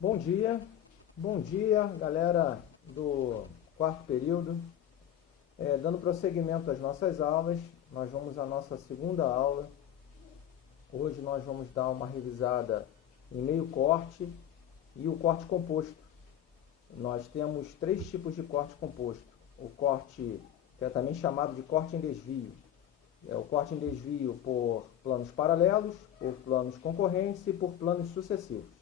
Bom dia, galera do quarto período. Dando prosseguimento às nossas aulas, nós vamos à nossa segunda aula. Hoje nós vamos dar uma revisada em meio corte e o corte composto. Nós temos três tipos de corte composto. O corte, que é também chamado de corte em desvio. É o corte em desvio por planos paralelos, por planos concorrentes e por planos sucessivos.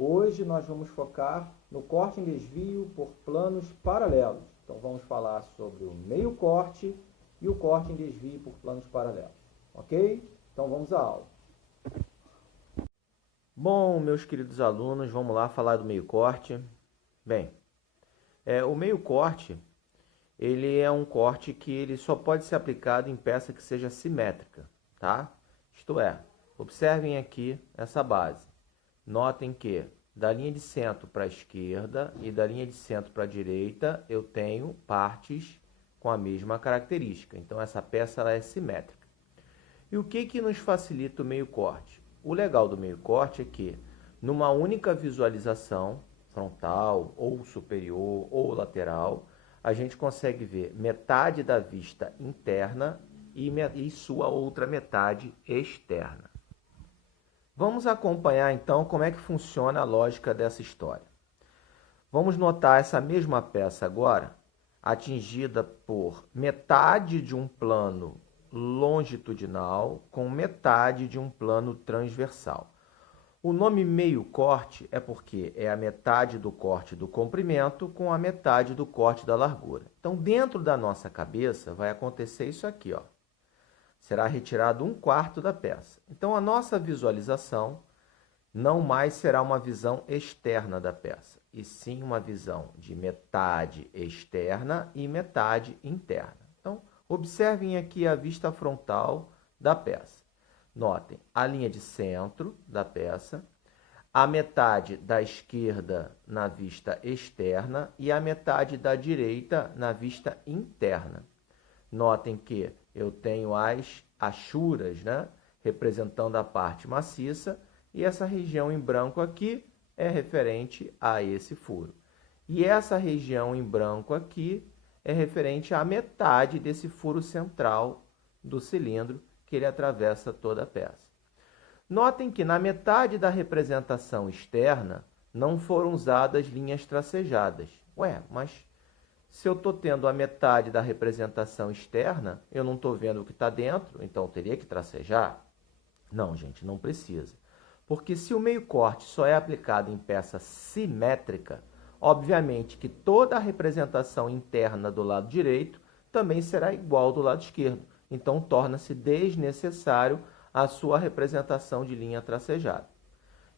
Hoje nós vamos focar no corte em desvio por planos paralelos. Então vamos falar sobre o meio corte e o corte em desvio por planos paralelos. Ok? Então vamos à aula. Bom, meus queridos alunos, vamos lá falar do meio corte. Bem, o meio corte, ele é um corte que ele só pode ser aplicado em peça que seja simétrica, tá? Isto é, observem aqui essa base. Notem que da linha de centro para a esquerda e da linha de centro para a direita eu tenho partes com a mesma característica. Então essa peça ela é simétrica. E o que nos facilita o meio corte? O legal do meio corte é que numa única visualização, frontal ou superior ou lateral, a gente consegue ver metade da vista interna e sua outra metade externa. Vamos acompanhar então como é que funciona a lógica dessa história. Vamos notar essa mesma peça agora, atingida por metade de um plano longitudinal com metade de um plano transversal. O nome meio corte é porque é a metade do corte do comprimento com a metade do corte da largura. Então, dentro da nossa cabeça vai acontecer isso aqui, ó. Será retirado 1/4 da peça. Então, a nossa visualização não mais será uma visão externa da peça, e sim uma visão de metade externa e metade interna. Então, observem aqui a vista frontal da peça. Notem a linha de centro da peça, a metade da esquerda na vista externa e a metade da direita na vista interna. Notem que eu tenho as achuras, né, representando a parte maciça, e essa região em branco aqui é referente a esse furo. E essa região em branco aqui é referente à metade desse furo central do cilindro que ele atravessa toda a peça. Notem que na metade da representação externa não foram usadas linhas tracejadas. Ué, mas se eu estou tendo a metade da representação externa, eu não estou vendo o que está dentro, então eu teria que tracejar? Não, gente, não precisa. Porque se o meio corte só é aplicado em peça simétrica, obviamente que toda a representação interna do lado direito também será igual do lado esquerdo. Então torna-se desnecessário a sua representação de linha tracejada.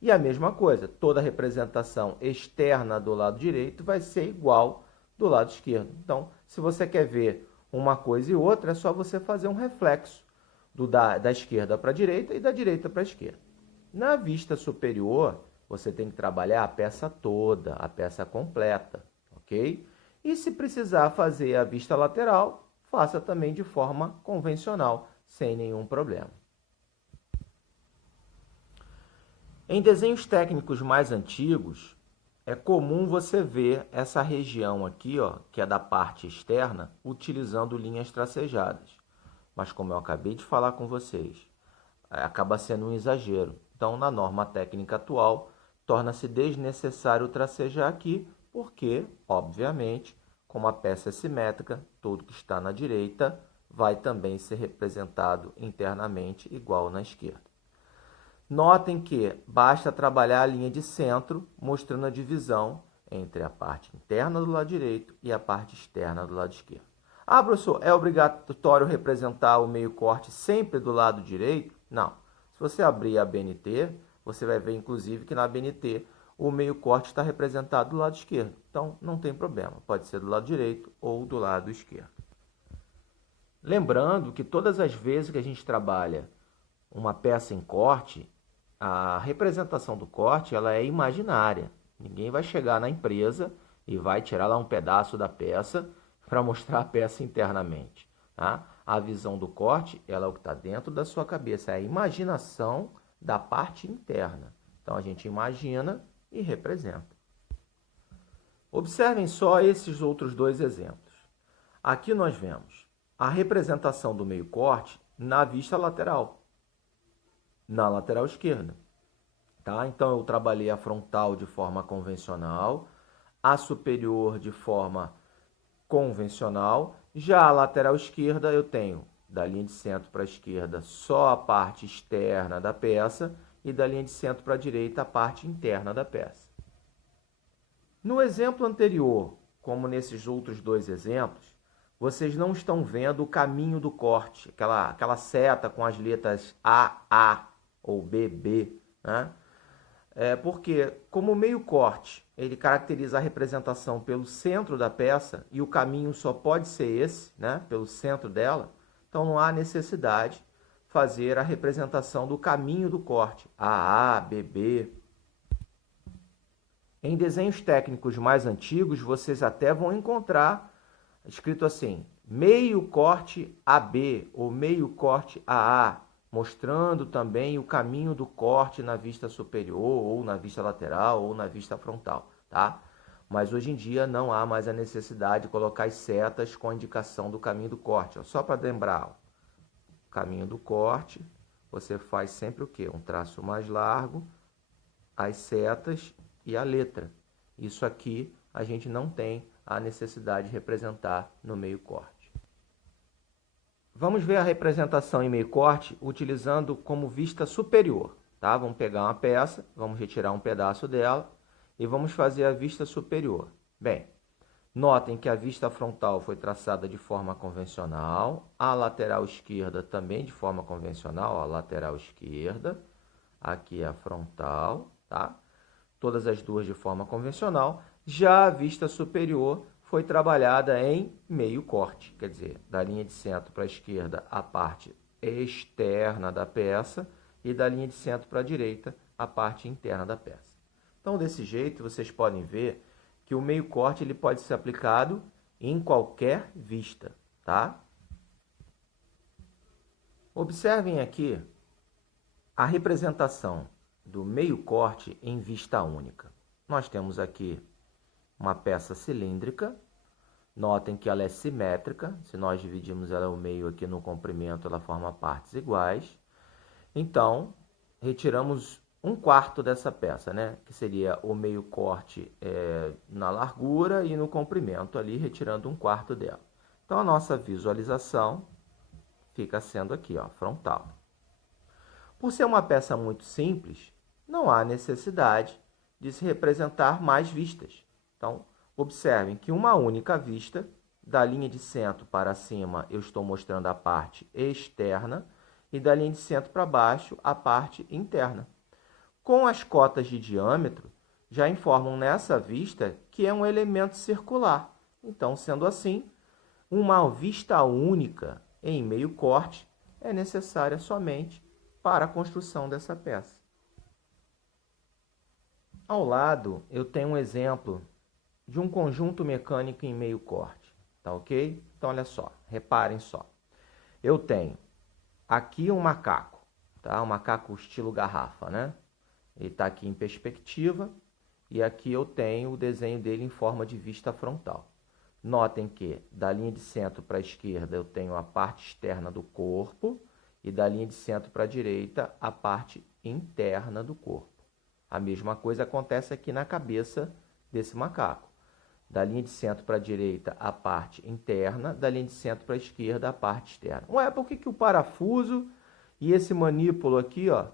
E a mesma coisa, toda a representação externa do lado direito vai ser igual do lado esquerdo. Então, se você quer ver uma coisa e outra, é só você fazer um reflexo da esquerda para a direita e da direita para a esquerda. Na vista superior, você tem que trabalhar a peça toda, a peça completa, ok? E se precisar fazer a vista lateral, faça também de forma convencional, sem nenhum problema. Em desenhos técnicos mais antigos, é comum você ver essa região aqui, ó, que é da parte externa, utilizando linhas tracejadas. Mas como eu acabei de falar com vocês, acaba sendo um exagero. Então, na norma técnica atual, torna-se desnecessário tracejar aqui, porque, obviamente, como a peça é simétrica, tudo que está na direita vai também ser representado internamente igual na esquerda. Notem que basta trabalhar a linha de centro, mostrando a divisão entre a parte interna do lado direito e a parte externa do lado esquerdo. Ah, professor, é obrigatório representar o meio corte sempre do lado direito? Não. Se você abrir a BNT, você vai ver, inclusive, que na BNT o meio corte está representado do lado esquerdo. Então, não tem problema. Pode ser do lado direito ou do lado esquerdo. Lembrando que todas as vezes que a gente trabalha uma peça em corte, a representação do corte ela é imaginária. Ninguém vai chegar na empresa e vai tirar lá um pedaço da peça para mostrar a peça internamente. Tá? A visão do corte ela é o que está dentro da sua cabeça, é a imaginação da parte interna. Então, a gente imagina e representa. Observem só esses outros dois exemplos. Aqui nós vemos a representação do meio corte na vista lateral, na lateral esquerda. Tá? Então, eu trabalhei a frontal de forma convencional, a superior de forma convencional. Já a lateral esquerda, eu tenho da linha de centro para a esquerda só a parte externa da peça e da linha de centro para a direita a parte interna da peça. No exemplo anterior, como nesses outros dois exemplos, vocês não estão vendo o caminho do corte, aquela seta com as letras AA ou BB, né? Porque, como o meio corte, ele caracteriza a representação pelo centro da peça e o caminho só pode ser esse, né? Pelo centro dela, então não há necessidade de fazer a representação do caminho do corte, AA, BB. Em desenhos técnicos mais antigos, vocês até vão encontrar escrito assim, meio corte AB ou meio corte AA, mostrando também o caminho do corte na vista superior, ou na vista lateral, ou na vista frontal, tá? Mas hoje em dia não há mais a necessidade de colocar as setas com a indicação do caminho do corte. Ó. Só para lembrar, ó, o caminho do corte, você faz sempre o quê? Um traço mais largo, as setas e a letra. Isso aqui a gente não tem a necessidade de representar no meio corte. Vamos ver a representação em meio corte utilizando como vista superior. Tá? Vamos pegar uma peça, vamos retirar um pedaço dela e vamos fazer a vista superior. Bem, notem que a vista frontal foi traçada de forma convencional, a lateral esquerda também de forma convencional, ó, a lateral esquerda, aqui é a frontal, tá? Todas as duas de forma convencional. Já a vista superior foi trabalhada em meio corte, quer dizer, da linha de centro para a esquerda a parte externa da peça e da linha de centro para a direita a parte interna da peça. Então, desse jeito, vocês podem ver que o meio corte ele pode ser aplicado em qualquer vista, tá? Observem aqui a representação do meio corte em vista única. Nós temos aqui uma peça cilíndrica, notem que ela é simétrica, se nós dividirmos ela ao meio aqui no comprimento, ela forma partes iguais. Então, retiramos um quarto dessa peça, né? Que seria o meio corte na largura e no comprimento ali, retirando um quarto dela. Então, a nossa visualização fica sendo aqui, ó, frontal. Por ser uma peça muito simples, não há necessidade de se representar mais vistas. Então, observem que uma única vista, da linha de centro para cima, eu estou mostrando a parte externa, e da linha de centro para baixo, a parte interna. Com as cotas de diâmetro, já informam nessa vista que é um elemento circular. Então, sendo assim, uma vista única em meio corte é necessária somente para a construção dessa peça. Ao lado, eu tenho um exemplo de um conjunto mecânico em meio corte, tá ok? Então, olha só, reparem só. Eu tenho aqui um macaco, tá? Um macaco estilo garrafa, né? Ele está aqui em perspectiva e aqui eu tenho o desenho dele em forma de vista frontal. Notem que da linha de centro para a esquerda eu tenho a parte externa do corpo e da linha de centro para a direita a parte interna do corpo. A mesma coisa acontece aqui na cabeça desse macaco. Da linha de centro para a direita, a parte interna, da linha de centro para a esquerda, a parte externa. Ué, por que o parafuso e esse manípulo aqui, ó,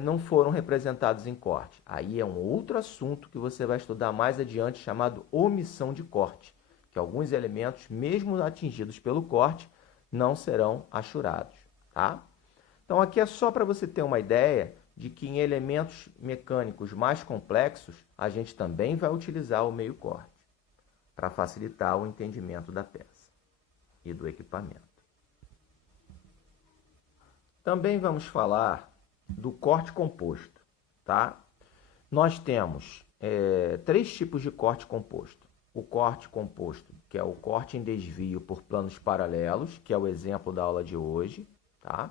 não foram representados em corte? Aí é um outro assunto que você vai estudar mais adiante, chamado omissão de corte, que alguns elementos, mesmo atingidos pelo corte, não serão achurados, tá? Então, aqui é só para você ter uma ideia de que em elementos mecânicos mais complexos, a gente também vai utilizar o meio corte, para facilitar o entendimento da peça e do equipamento. Também vamos falar do corte composto, tá? Nós temos três tipos de corte composto. O corte composto, que é o corte em desvio por planos paralelos, que é o exemplo da aula de hoje, tá?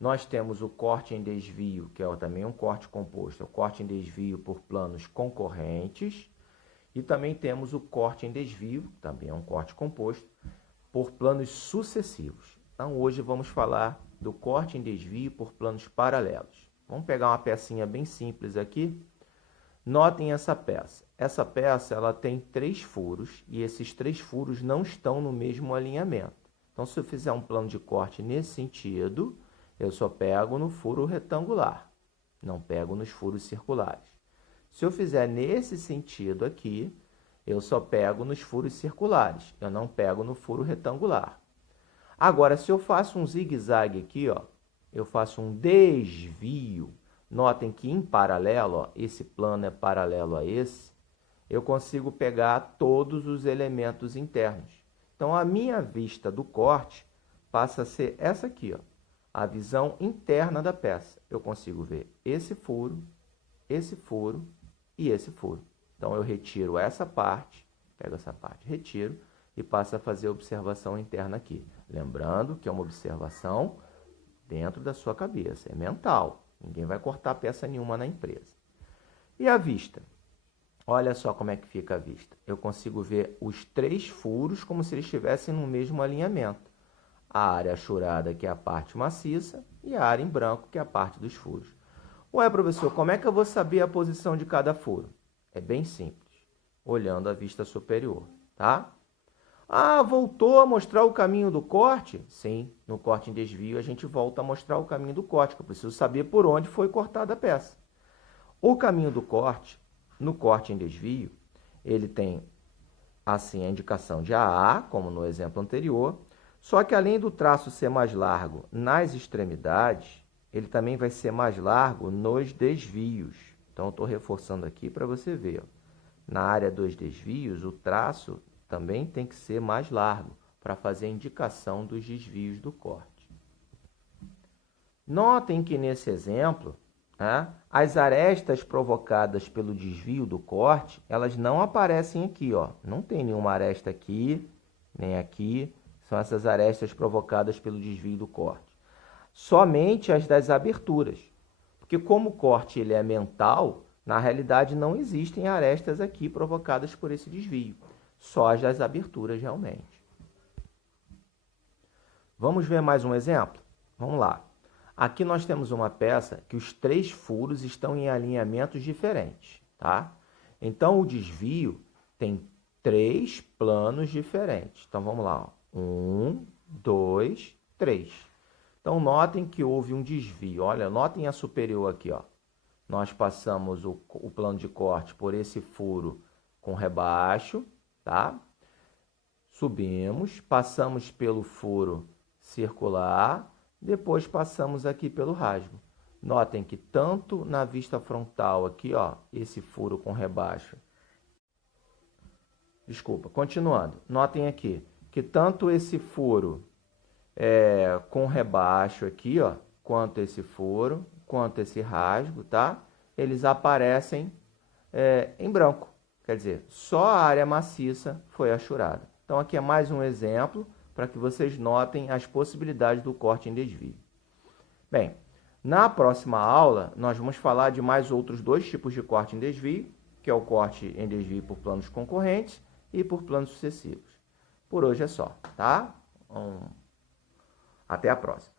Nós temos o corte em desvio, que é também um corte composto, é o corte em desvio por planos concorrentes. E também temos o corte em desvio, também é um corte composto, por planos sucessivos. Então, hoje vamos falar do corte em desvio por planos paralelos. Vamos pegar uma pecinha bem simples aqui. Notem essa peça. Essa peça ela tem 3 furos e esses 3 furos não estão no mesmo alinhamento. Então, se eu fizer um plano de corte nesse sentido, eu só pego no furo retangular, não pego nos furos circulares. Se eu fizer nesse sentido aqui, eu só pego nos furos circulares, eu não pego no furo retangular. Agora, se eu faço um zigue-zague aqui, ó, eu faço um desvio, notem que em paralelo, ó, esse plano é paralelo a esse, eu consigo pegar todos os elementos internos. Então, a minha vista do corte passa a ser essa aqui, ó, a visão interna da peça. Eu consigo ver esse furo e esse furo. Então, eu retiro essa parte, pego essa parte, retiro e passo a fazer a observação interna aqui. Lembrando que é uma observação dentro da sua cabeça, é mental. Ninguém vai cortar peça nenhuma na empresa. E a vista? Olha só como é que fica a vista. Eu consigo ver os 3 furos como se eles estivessem no mesmo alinhamento. A área achurada, que é a parte maciça, e a área em branco, que é a parte dos furos. Ué, professor, como é que eu vou saber a posição de cada furo? É bem simples, olhando a vista superior, tá? Ah, voltou a mostrar o caminho do corte? Sim, no corte em desvio a gente volta a mostrar o caminho do corte, que eu preciso saber por onde foi cortada a peça. O caminho do corte, no corte em desvio, ele tem assim a indicação de AA, como no exemplo anterior, só que além do traço ser mais largo nas extremidades, ele também vai ser mais largo nos desvios. Então, eu estou reforçando aqui para você ver. Ó. Na área dos desvios, o traço também tem que ser mais largo para fazer a indicação dos desvios do corte. Notem que nesse exemplo, as arestas provocadas pelo desvio do corte, elas não aparecem aqui. Ó. Não tem nenhuma aresta aqui, nem aqui. São essas arestas provocadas pelo desvio do corte. Somente as das aberturas. Porque como o corte ele é mental, na realidade não existem arestas aqui provocadas por esse desvio. Só as das aberturas realmente. Vamos ver mais um exemplo? Vamos lá. Aqui nós temos uma peça que os 3 furos estão em alinhamentos diferentes, tá? Então, o desvio tem 3 planos diferentes. Então, vamos lá. Ó. 1, 2, 3. Então, notem que houve um desvio. Olha, notem a superior aqui, ó. Nós passamos o plano de corte por esse furo com rebaixo, tá? Subimos, passamos pelo furo circular, depois passamos aqui pelo rasgo. Notem que tanto na vista frontal aqui, ó, esse furo com rebaixo. Desculpa, continuando. Notem aqui que tanto esse furo com rebaixo aqui, ó, quanto esse furo, quanto esse rasgo, tá? Eles aparecem em branco. Quer dizer, só a área maciça foi achurada. Então, aqui é mais um exemplo para que vocês notem as possibilidades do corte em desvio. Bem, na próxima aula, nós vamos falar de mais outros 2 tipos de corte em desvio, que é o corte em desvio por planos concorrentes e por planos sucessivos. Por hoje é só, tá? Até a próxima.